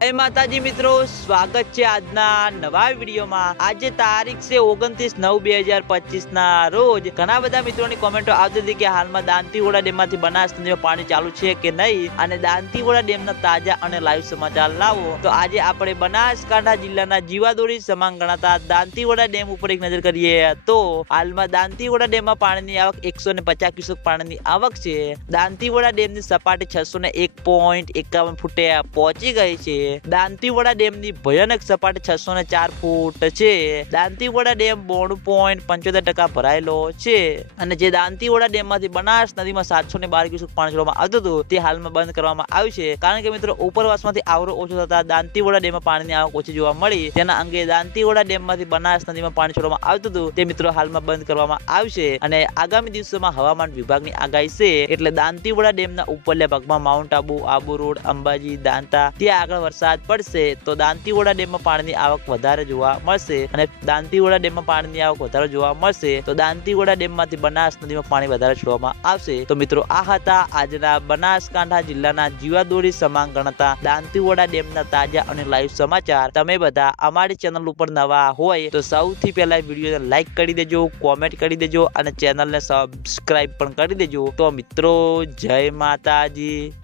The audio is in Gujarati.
जय माताजी मित्रों, स्वागत है आजना नवा विडियो में। आज तारीख से 29/9/2025 ना रोज घना बधा मित्रों की कमेंटो आवती थी कि हाल में दांतीवाड़ा डेम में बनास नदी में पानी चालू है कि नहीं और दांतीवाड़ा डेम ना ताजा और लाइव समाचार लावो। तो आज आपणे बनासकांठा जिल्लाना जीवादोरी समान गणाता दांतीवाड़ा डेम पर एक नजर करिए तो हाल में दांतीवाड़ा डेम में पानी की आवक 150 क्यूसेक पानी की आवक है। दांतीवाड़ा डेम की सपाटी 601.51 फूटे पहुंची गई है। दांतीवाड़ा डेम की भयानक सपाटी 604 फूट है। दांतीवाड़ा डेम 92.75% भरायेलो है અને જે દાંતીવાડા ડેમ માંથી બનાસ નદી માં 712 ક્યુસેક પાણી છોડવામાં આવતું હતું તે હાલમાં બંધ કરવામાં આવ્યું છે કારણ કે મિત્રો ઉપરવાસમાંથી આવરો ઓછો થતા દાંતીવાડા ડેમમાં પાણીની આવક ઓછી જોવા મળી। તેના અંગે દાંતીવાડા ડેમમાંથી બનાસ નદીમાં પાણી છોડવામાં આવતું હતું તે મિત્રો હાલમાં બંધ કરવામાં આવશે અને આગામી દિવસોમાં હવામાન વિભાગની આગાહી છે એટલે દાંતીવાડા ડેમના ઉપરલા ભાગમાં માઉન્ટ આબુ, આબુ રોડ, અંબાજી, દાંતા ત્યાં આગળ વરસાદ પડશે તો દાંતીવાડા ડેમમાં પાણીની આવક વધારે જોવા મળશે અને દાંતીવાડા ડેમમાં પાણીની આવક વધારે જોવા મળશે તો દાંતીવાડા ડેમમાંથી બનાસ નદીમાં પાણી વધારે છોડવામાં આવશે। તો મિત્રો આ હતા આજના બનાસકાંઠા જિલ્લાના જીવાદોરી સમાન ગણતા દાંતીવાડા ડેમના તાજા અને લાઈવ સમાચાર। તમે બધા અમારી ચેનલ ઉપર નવા હોય તો સૌથી પહેલા વિડીયોને લાઈક કરી દેજો, કોમેન્ટ કરી દેજો અને ચેનલને સબસ્ક્રાઇબ પણ કરી દેજો। તો મિત્રો જય માતાજી।